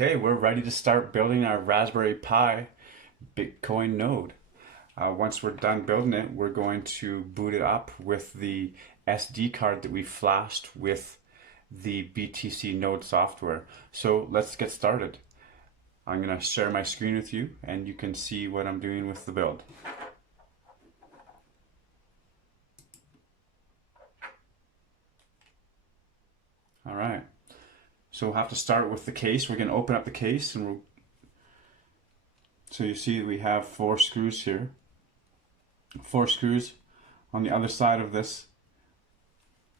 Okay, we're ready to start building our Raspberry Pi Bitcoin node. Once we're done building it, we're going to boot it up with the SD card that we flashed with the BTC node software. So let's get started. I'm going to share my screen with you and you can see what I'm doing with the build. All right. So we'll have to start with the case. We're going to open up the case and so you see we have 4 screws here. 4 screws. On the other side of this,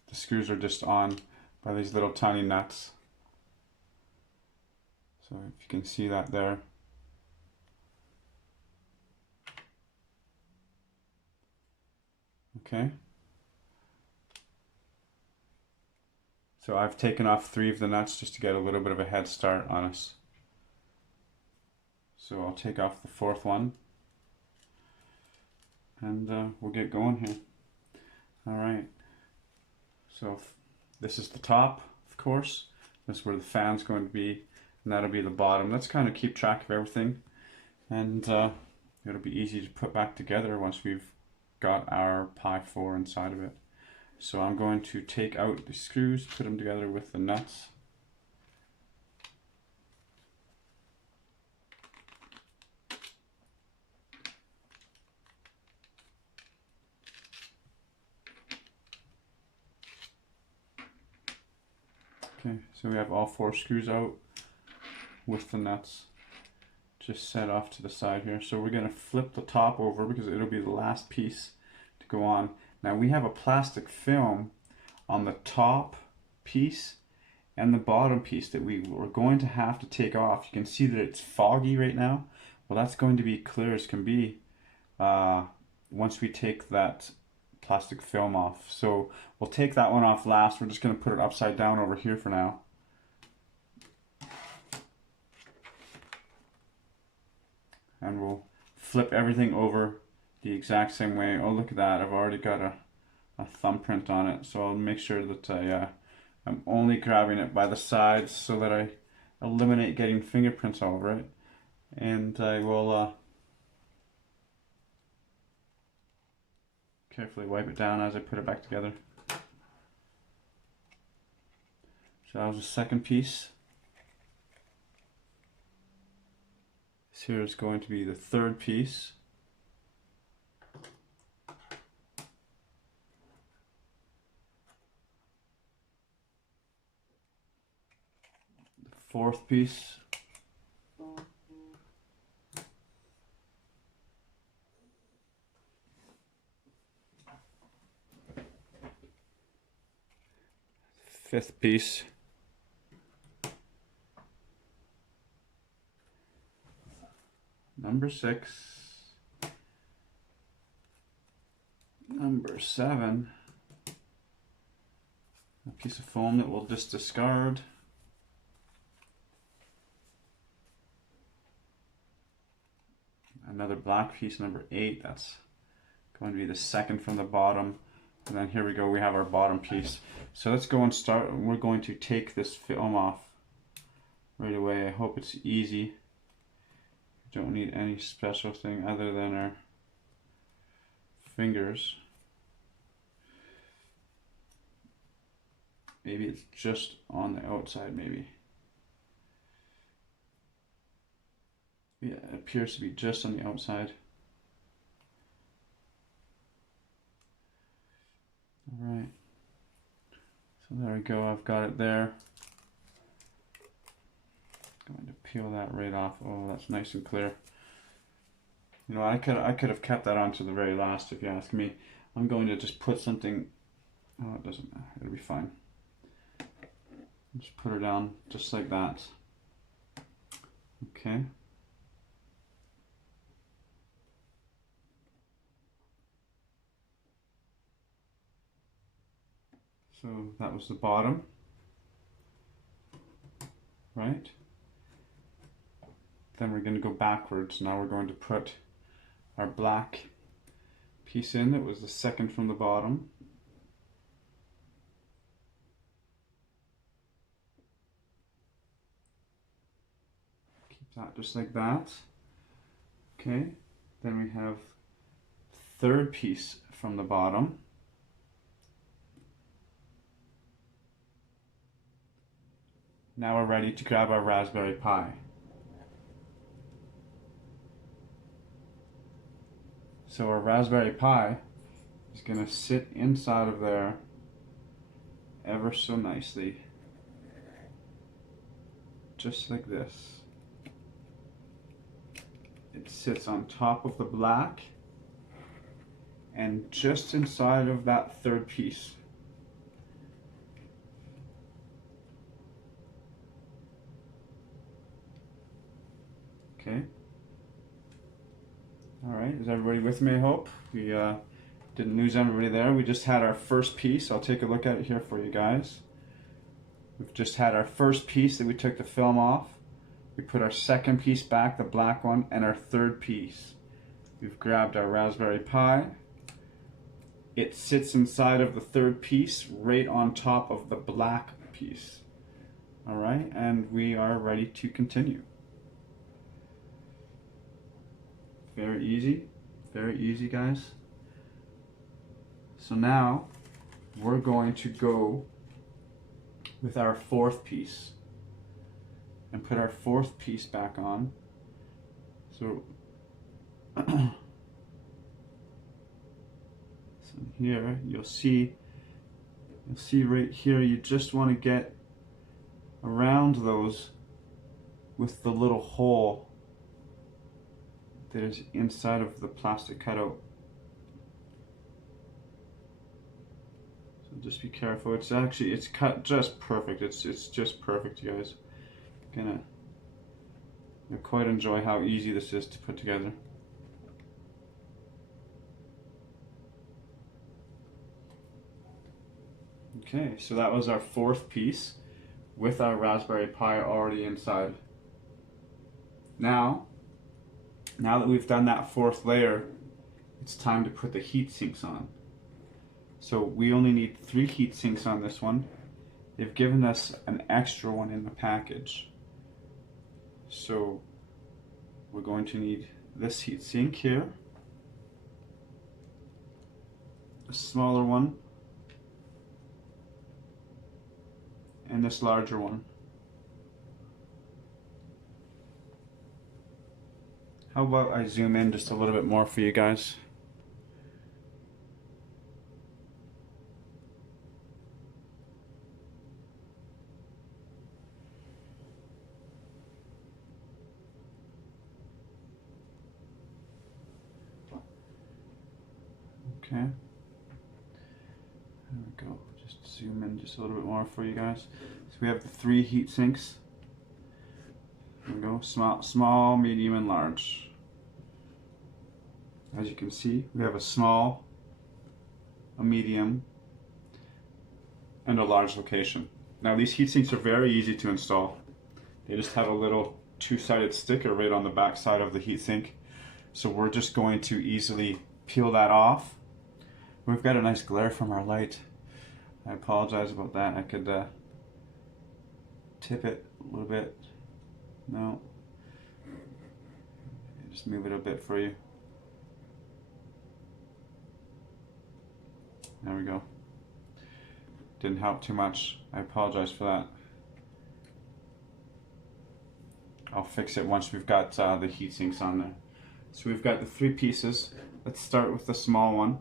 the screws are just on by these little tiny nuts. So if you can see that there. Okay. So I've taken off 3 of the nuts just to get a little bit of a head start on us. So I'll take off the 4th one and we'll get going here. All right. So this is the top, of course. This is where the fan's going to be, and that'll be the bottom. Let's kind of keep track of everything, and it'll be easy to put back together once we've got our Pi 4 inside of it. So I'm going to take out the screws, put them together with the nuts. Okay, so we have all 4 screws out with the nuts just set off to the side here. So we're going to flip the top over because it'll be the last piece to go on. Now we have a plastic film on the top piece and the bottom piece that we're going to have to take off. You can see that it's foggy right now. Well, that's going to be clear as can be once we take that plastic film off. So we'll take that one off last. We're just going to put it upside down over here for now. And we'll flip everything over the exact same way. Oh, look at that. I've already got a thumbprint on it. So I'll make sure that I'm only grabbing it by the sides so that I eliminate getting fingerprints all over it. And I will carefully wipe it down as I put it back together. So that was the second piece. This here is going to be the 3rd piece. The 4th piece. Fifth piece. Number 6. Number 7. A piece of foam that we'll just discard. Another black piece, number 8. That's going to be the 2nd from the bottom. And then here we go, we have our bottom piece. So let's go and start. We're going to take this film off right away. I hope it's easy. Don't need any special thing other than our fingers. Maybe it's just on the outside, maybe. Yeah, it appears to be just on the outside. Alright, so there we go, I've got it there. Going to peel that right off. Oh, that's nice and clear. You know, I could have kept that on to the very last if you ask me. I'm going to just put something, oh, it doesn't matter, it'll be fine. Just put her down just like that. Okay. So that was the bottom, right? Then we're going to go backwards. Now we're going to put our black piece in. That was the 2nd from the bottom. just like that. Okay, then we have third piece from the bottom. Now we're ready to grab our Raspberry Pi. So our Raspberry Pi is going to sit inside of there ever so nicely. Just like this. It sits on top of the black and just inside of that third piece. Okay. Alright, is everybody with me, I hope? We didn't lose everybody there. We just had our first piece. I'll take a look at it here for you guys. We've just had our first piece that we took the film off. We put our second piece back, the black one, and our third piece. We've grabbed our Raspberry Pi. It sits inside of the third piece, right on top of the black piece. Alright, and we are ready to continue. Very easy guys. So now we're going to go with our fourth piece and put our fourth piece back on. So, here you'll see right here, you just want to get around those with the little hole that is inside of the plastic cutout. So just be careful. It's cut just perfect. It's just perfect, you guys. You'll quite enjoy how easy this is to put together. Okay, so that was our fourth piece with our Raspberry Pi already inside. Now that we've done that fourth layer, it's time to put the heat sinks on. So we only need 3 heat sinks on this one. They've given us an extra one in the package. So we're going to need this heat sink here, a smaller one, and this larger one. How about I zoom in just a little bit more for you guys? Okay. There we go. Just zoom in just a little bit more for you guys. So we have the 3 heat sinks. There we go. Small, medium, and large. As you can see, we have a small, a medium, and a large location. Now these heat sinks are very easy to install. They just have a little 2-sided sticker right on the back side of the heat sink. So we're just going to easily peel that off. We've got a nice glare from our light. I apologize about that. I could tip it a little bit. No. Just move it a bit for you. There we go. Didn't help too much. I apologize for that. I'll fix it once we've got the heat sinks on there. So we've got the 3 pieces. Let's start with the small one.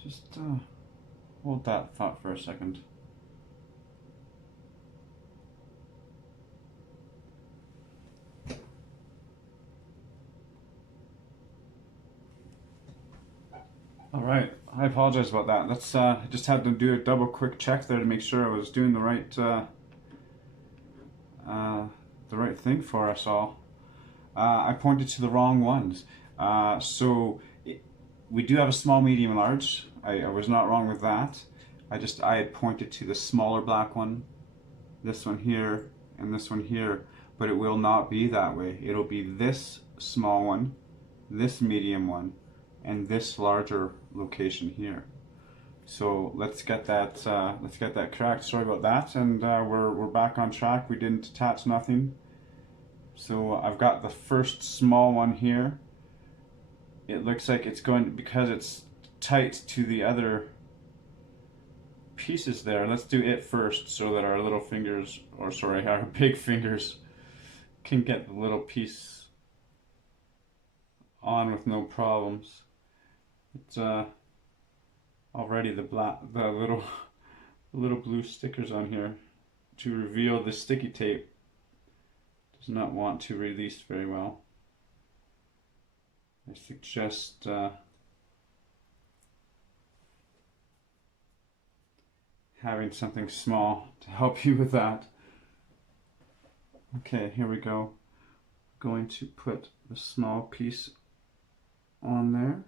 Just hold that thought for a second. All right, I apologize about that. That's I just had to do a double quick check there to make sure I was doing the right thing for us all. I pointed to the wrong ones. We do have a small, medium, large. I was not wrong with that. I had pointed to the smaller black one, this one here, and this one here, but it will not be that way. It'll be this small one, this medium one, and this larger location here. So let's get that correct. Sorry about that, and we're back on track. We didn't attach nothing. So I've got the first small one here. It looks like it's going, because it's tight to the other pieces there. Let's do it first so that our little fingers, or sorry, our big fingers can get the little piece on with no problems. It's already the little blue stickers on here to reveal the sticky tape does not want to release very well. I suggest having something small to help you with that. Okay, here we go. I'm going to put the small piece on there.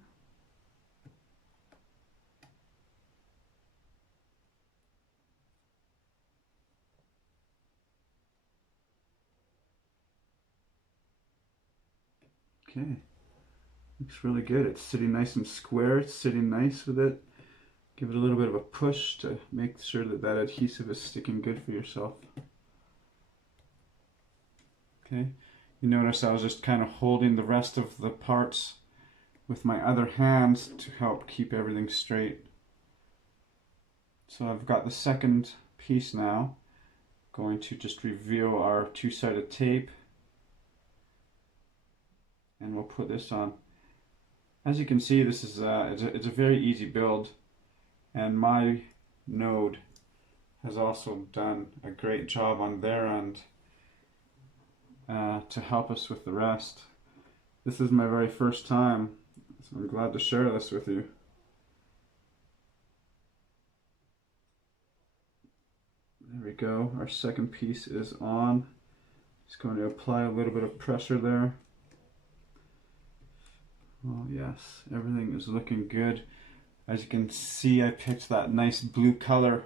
Okay, looks really good. It's sitting nice and square. It's sitting nice with it. Give it a little bit of a push to make sure that that adhesive is sticking good for yourself. Okay, you notice I was just kind of holding the rest of the parts with my other hands to help keep everything straight. So I've got the second piece now. Going to just reveal our two-sided tape. And we'll put this on. As you can see, this is it's a very easy build, and my node has also done a great job on their end to help us with the rest. This is my very first time, so I'm glad to share this with you. There we go. Our second piece is on. Just going to apply a little bit of pressure there. Oh yes, everything is looking good. As you can see, I picked that nice blue color.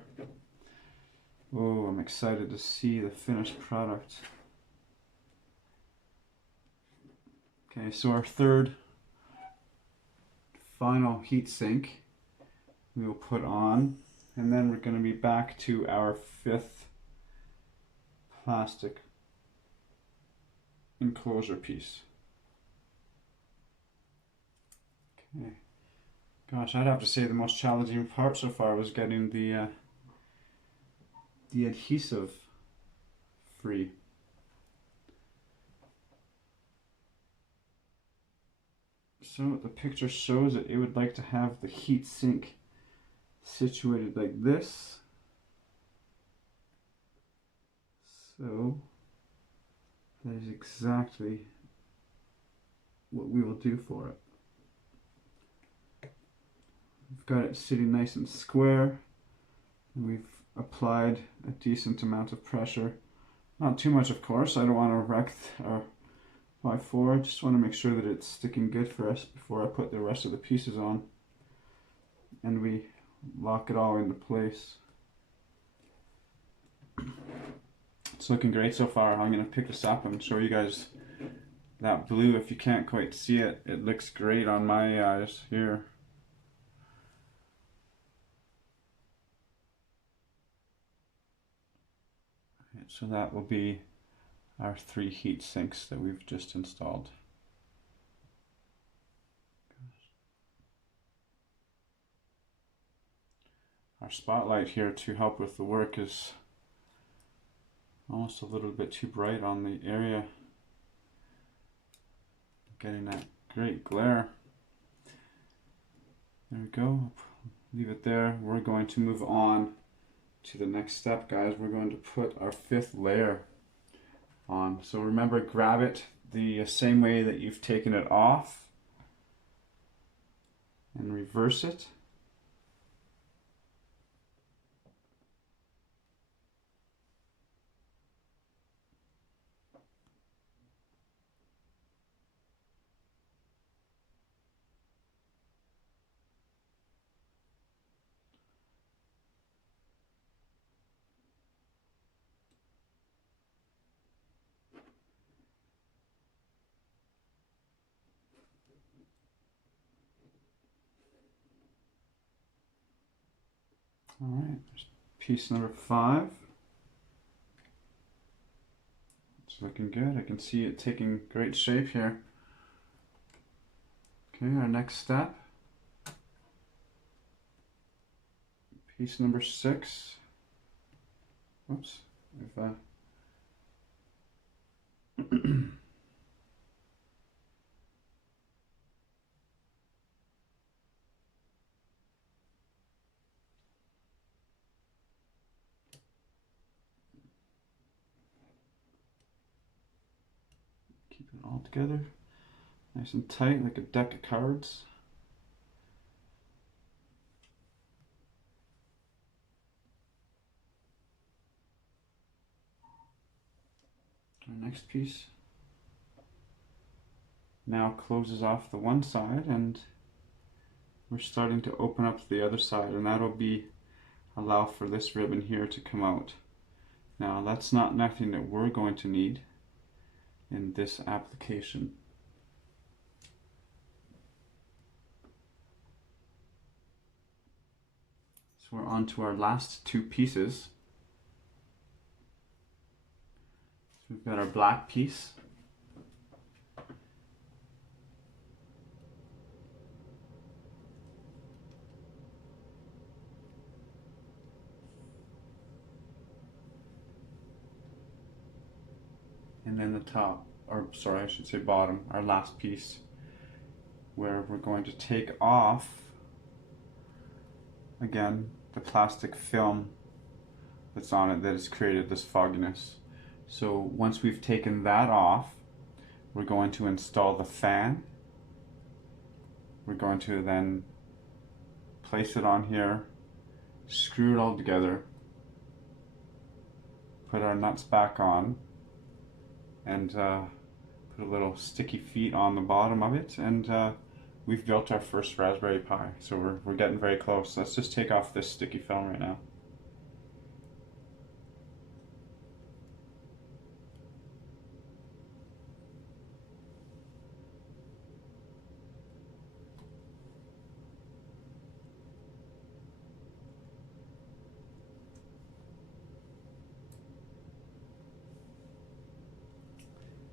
Oh, I'm excited to see the finished product. Okay, so our third final heat sink we will put on, and then we're going to be back to our fifth plastic enclosure piece. Okay. Gosh, I'd have to say the most challenging part so far was getting the adhesive free. So the picture shows that it would like to have the heat sink situated like this. So that is exactly what we will do for it. We've got it sitting nice and square, and we've applied a decent amount of pressure. Not too much, of course. I don't want to wreck our Pi4. I just want to make sure that it's sticking good for us before I put the rest of the pieces on, and we lock it all into place. It's looking great so far. I'm going to pick this up and show you guys that blue. If you can't quite see it, it looks great on my eyes here. So that will be our 3 heat sinks that we've just installed. Our spotlight here to help with the work is almost a little bit too bright on the area. Getting that great glare. There we go. Leave it there. We're going to move on to the next step, guys. We're going to put our 5th layer on. So remember, grab it the same way that you've taken it off, and reverse it. All right, piece number 5. It's looking good. I can see it taking great shape here. Okay, our next step. Piece number 6. Oops. Keep it all together. Nice and tight, like a deck of cards. Our next piece now closes off the one side, and we're starting to open up the other side, and that'll allow for this ribbon here to come out. Now that's not nothing that we're going to need in this application. So we're on to our last 2 pieces. So we've got our black piece. And then the top, or sorry, I should say bottom, our last piece, where we're going to take off, again, the plastic film that's on it that has created this fogginess. So once we've taken that off, we're going to install the fan. We're going to then place it on here, screw it all together, put our nuts back on, and put a little sticky feet on the bottom of it, and we've built our first Raspberry Pi. So we're getting very close. Let's just take off this sticky film right now.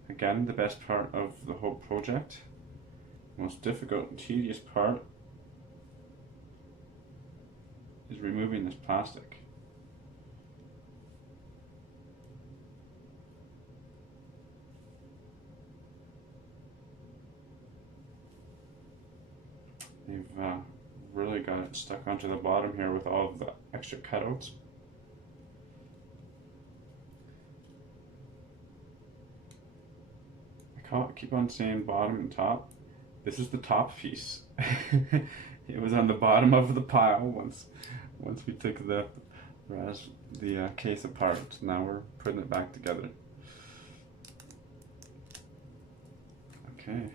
Again, the best part of the whole project, most difficult and tedious part, is removing this plastic. They've really got it stuck onto the bottom here with all of the extra cutouts. I keep on saying bottom and top. This is the top piece. It was on the bottom of the pile once we took the case apart. Now we're putting it back together. Okay,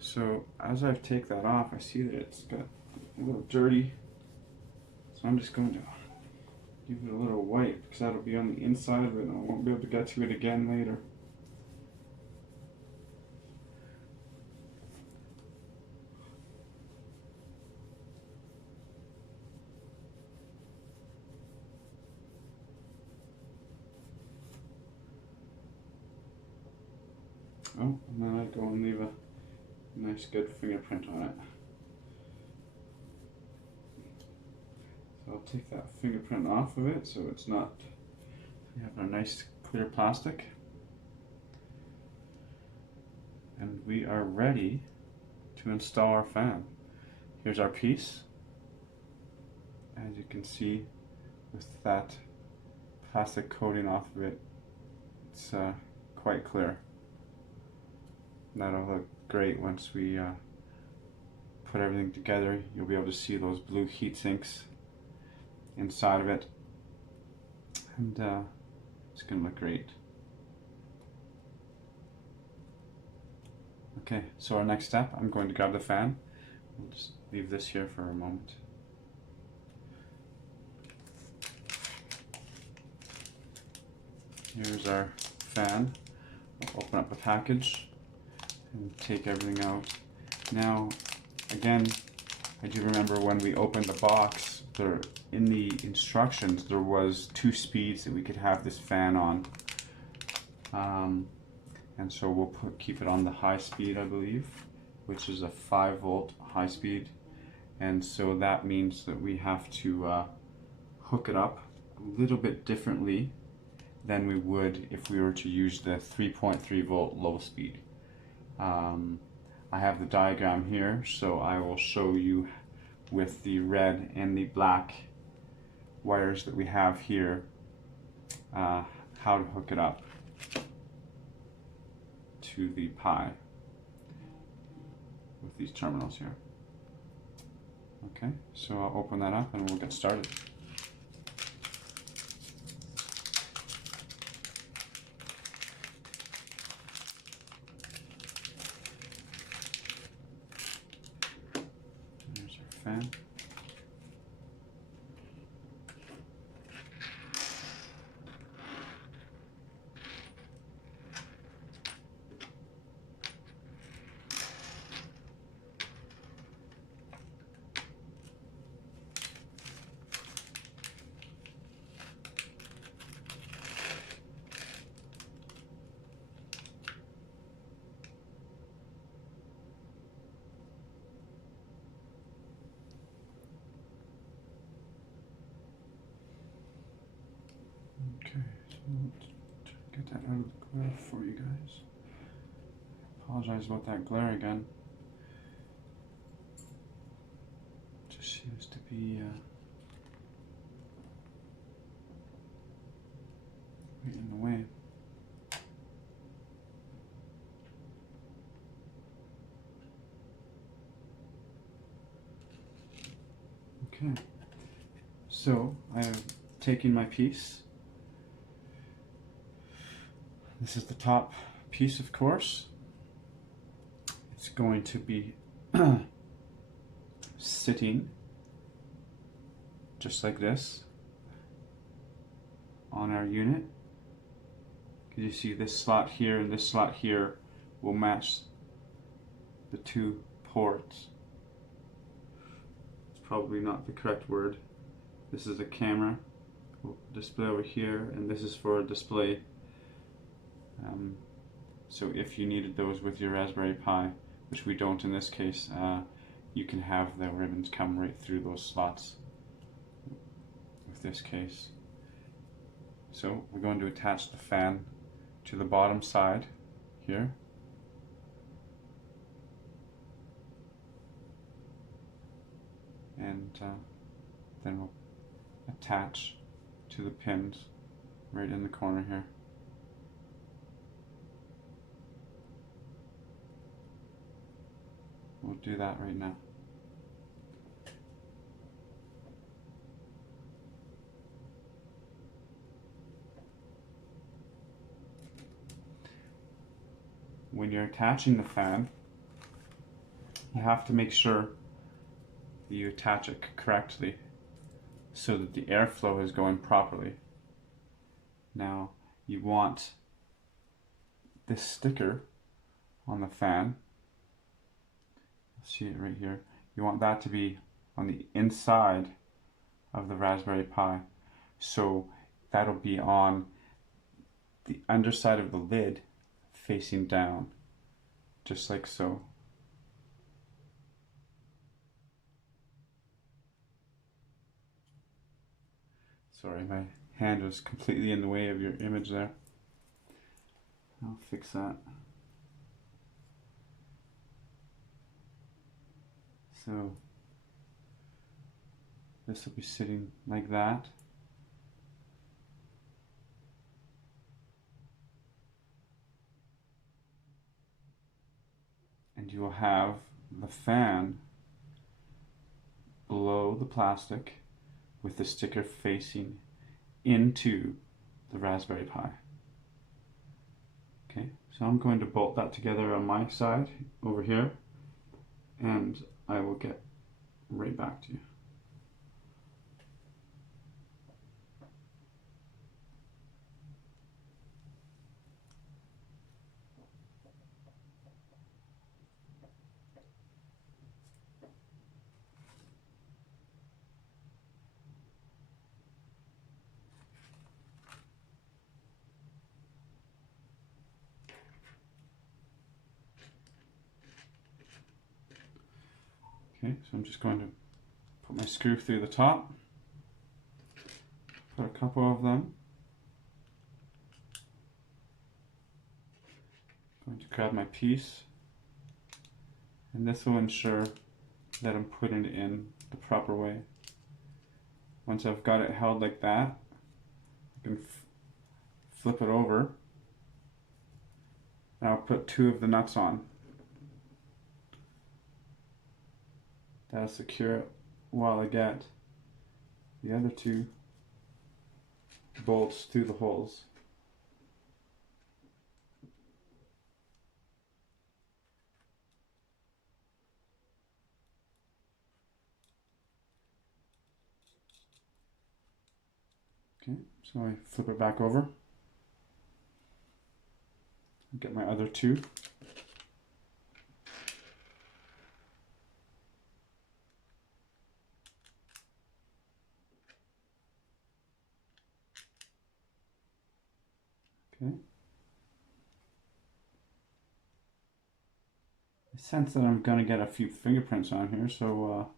so as I take that off, I see that it's got a little dirty. So I'm just going to give it a little wipe, because that'll be on the inside of it and I won't be able to get to it again later. Oh, and then I go and leave a nice good fingerprint on it. So I'll take that fingerprint off of it so it's not, we have our nice clear plastic. And we are ready to install our fan. Here's our piece. As you can see, with that plastic coating off of it, it's quite clear. That'll look great once we put everything together, you'll be able to see those blue heat sinks inside of it, and it's going to look great. Okay, so our next step, I'm going to grab the fan. We'll just leave this here for a moment. Here's our fan. We'll open up the package and take everything out. Now, again, I do remember when we opened the box, in the instructions there was 2 speeds that we could have this fan on. And so we'll keep it on the high speed, I believe, which is a 5-volt high speed. And so that means that we have to hook it up a little bit differently than we would if we were to use the 3.3 volt low speed. I have the diagram here, so I will show you with the red and the black wires that we have here how to hook it up to the Pi with these terminals here. Okay, so I'll open that up and we'll get started. There's our fan. Okay, so let's get that out of the glare for you guys. Apologize about that glare again. Just seems to be right in the way. Okay, so I have taken my piece. This is the top piece, of course. It's going to be sitting just like this on our unit. Because you see this slot here and this slot here will match the 2 ports. It's probably not the correct word. This is a camera display over here, and this is for a display. So if you needed those with your Raspberry Pi, which we don't in this case, you can have the ribbons come right through those slots with this case. So we're going to attach the fan to the bottom side here. And then we'll attach to the pins right in the corner here. We'll do that right now. When you're attaching the fan, you have to make sure that you attach it correctly so that the airflow is going properly. Now, you want this sticker on the fan. See it right here. You want that to be on the inside of the Raspberry Pi. So that'll be on the underside of the lid facing down, just like so. Sorry, my hand was completely in the way of your image there. I'll fix that. So this will be sitting like that. And you will have the fan below the plastic with the sticker facing into the Raspberry Pi. Okay, so I'm going to bolt that together on my side over here, and I will get right back to you. Okay, so I'm just going to put my screw through the top, put a couple of them. Going to grab my piece, and this will ensure that I'm putting it in the proper way. Once I've got it held like that, I can flip it over, and I'll put 2 of the nuts on. That'll secure it while I get the other 2 bolts through the holes. Okay, so I flip it back over, get my other 2. Okay. I sense that I'm going to get a few fingerprints on here, so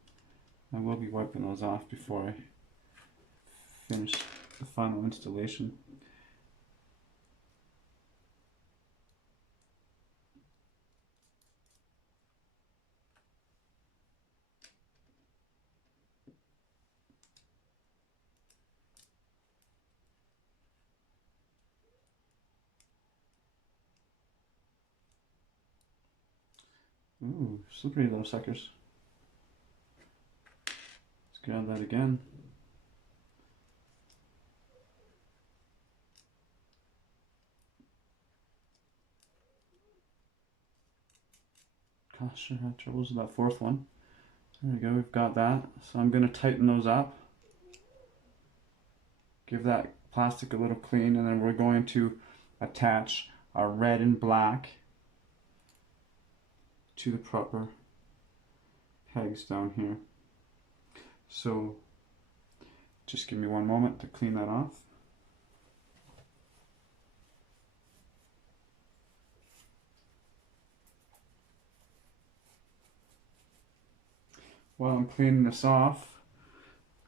I will be wiping those off before I finish the final installation. Ooh, slippery little suckers. Let's grab that again. Gosh, sure had troubles with that 4th one. There we go, we've got that. So I'm going to tighten those up. Give that plastic a little clean, and then we're going to attach our red and black to the proper pegs down here. So just give me one moment to clean that off. While I'm cleaning this off,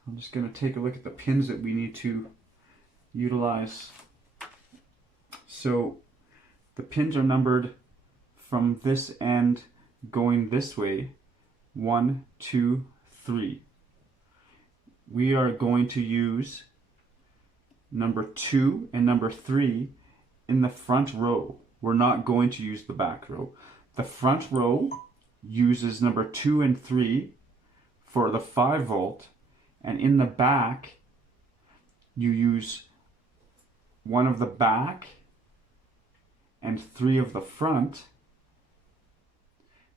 I'm just going to take a look at the pins that we need to utilize. So the pins are numbered from this end going this way, 1, 2, 3. We are going to use number 2 and number 3 in the front row. We're not going to use the back row. The front row uses number 2 and 3 for the 5 volt, and in the back you use 1 of the back and 3 of the front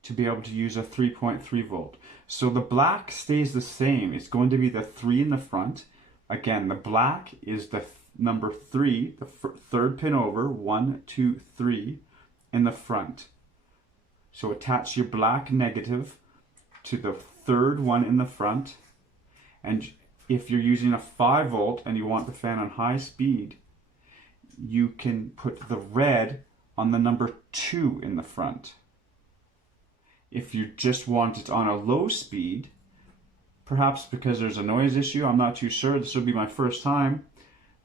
to be able to use a 3.3 volt. So the black stays the same. It's going to be the 3 in the front. Again, the black is the number 3, the 3rd pin over, 1, 2, 3 in the front. So attach your black negative to the 3rd one in the front, and if you're using a 5 volt and you want the fan on high speed, you can put the red on the number 2 in the front. If you just want it on a low speed, perhaps because there's a noise issue, I'm not too sure, this will be my first time,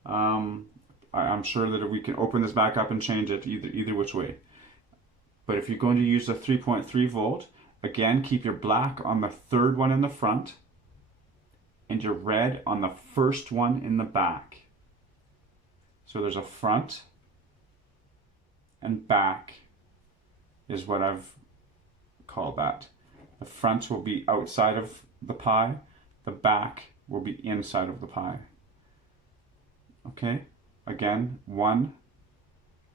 I'm sure that we can open this back up and change it either which way. But if you're going to use a 3.3 volt, again, keep your black on the 3rd one in the front and your red on the 1st one in the back. So there's a front and back is what I've called that. The front will be outside of the Pi, the back will be inside of the Pi. Okay, again, 1,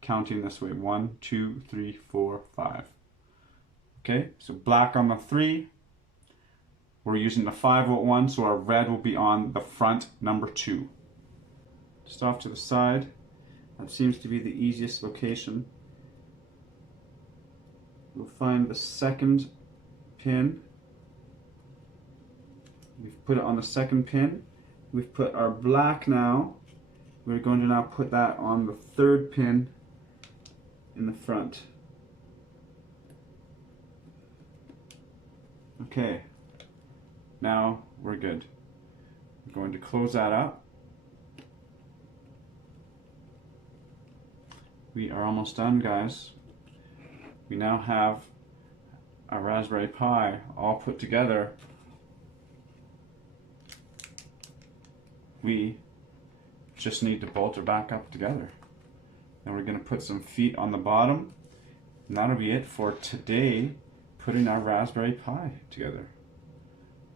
counting this way, 1, 2, 3, 4, 5. Okay, so black on the 3. We're using the 5-volt one, so our red will be on the front number 2. Just off to the side. That seems to be the easiest location. We'll find the second pin. We've put it on the second pin. We've put our black now. We're going to now put that on the 3rd pin in the front. Okay, now we're good. We're going to close that up. We are almost done, guys. We now have our Raspberry Pi all put together. We just need to bolt her back up together. And we're going to put some feet on the bottom. And that'll be it for today, putting our Raspberry Pi together.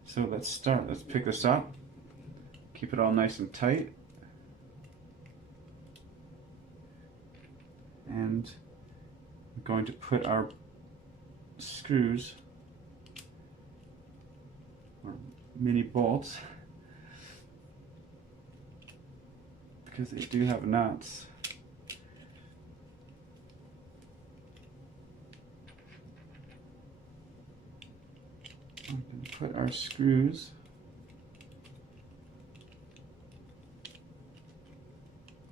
So let's start. Let's pick this up. Keep it all nice and tight. And I'm going to put our screws, or mini bolts, because they do have nuts. I'm going to put our screws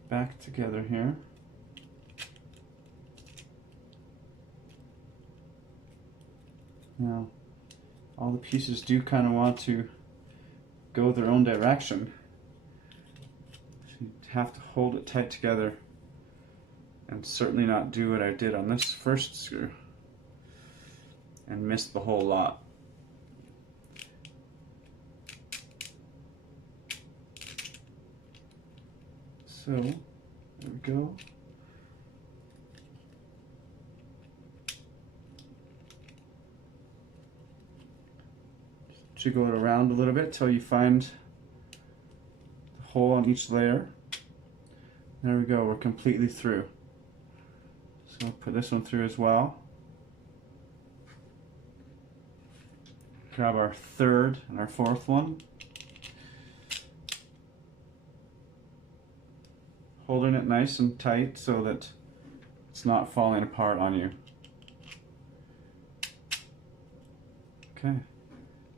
back together here. Now, all the pieces do kind of want to go their own direction. So you have to hold it tight together and certainly not do what I did on this first screw and miss the whole lot. So, there we go. Jiggle it around a little bit till you find the hole on each layer. There we go, we're completely through. So I'll put this one through as well. Grab our 3rd and our 4th one. Holding it nice and tight so that it's not falling apart on you. Okay.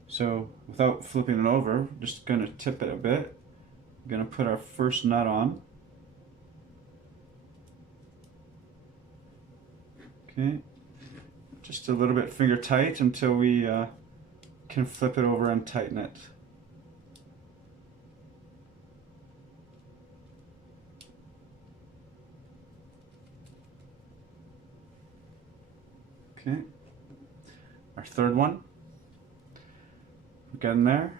So without flipping it over, just going to tip it a bit. I'm going to put our first nut on. Okay, just a little bit finger tight until we can flip it over and tighten it. Okay, our 3rd one. Get in there.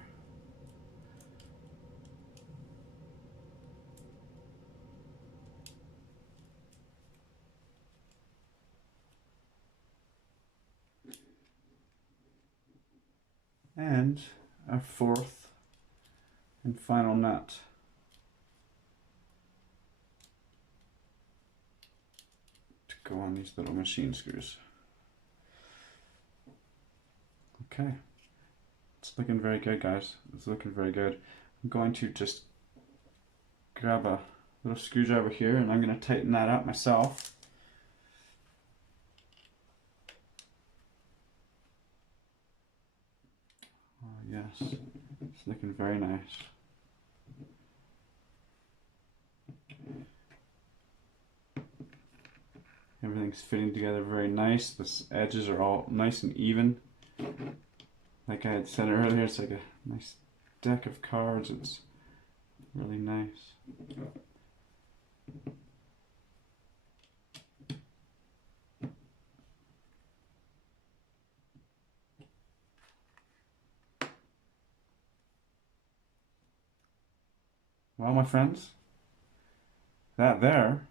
And our 4th and final nut. To go on these little machine screws. Okay. It's looking very good, guys. It's looking very good. I'm going to just grab a little screwdriver here and I'm going to tighten that up myself. Oh yes, it's looking very nice. Everything's fitting together very nice. The edges are all nice and even. Like I had said earlier, it's like a nice deck of cards. It's really nice. Well, my friends, that there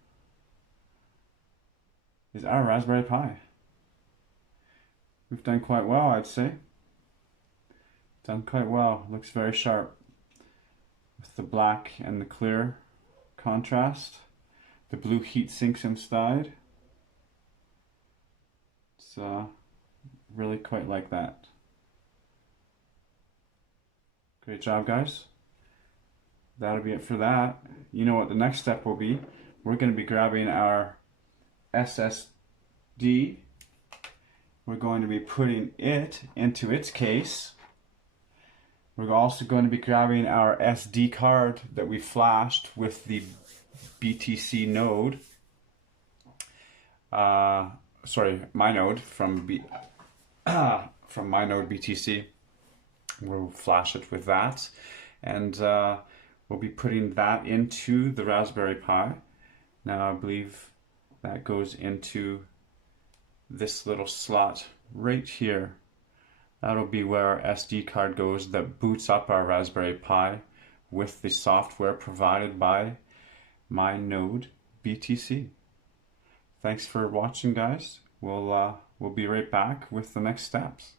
is our Raspberry Pi. We've done quite well, I'd say. Done quite well. Looks very sharp with the black and the clear contrast. The blue heat sinks inside. It's really quite like that. Great job, guys. That'll be it for that. You know what the next step will be. We're going to be grabbing our SSD. We're going to be putting it into its case. We're also going to be grabbing our SD card that we flashed with the BTC node. Sorry, my node from my node BTC. We'll flash it with that, and we'll be putting that into the Raspberry Pi. Now I believe that goes into this little slot right here. That'll be where our SD card goes that boots up our Raspberry Pi with the software provided by my node BTC. Thanks for watching, guys. We'll be right back with the next steps.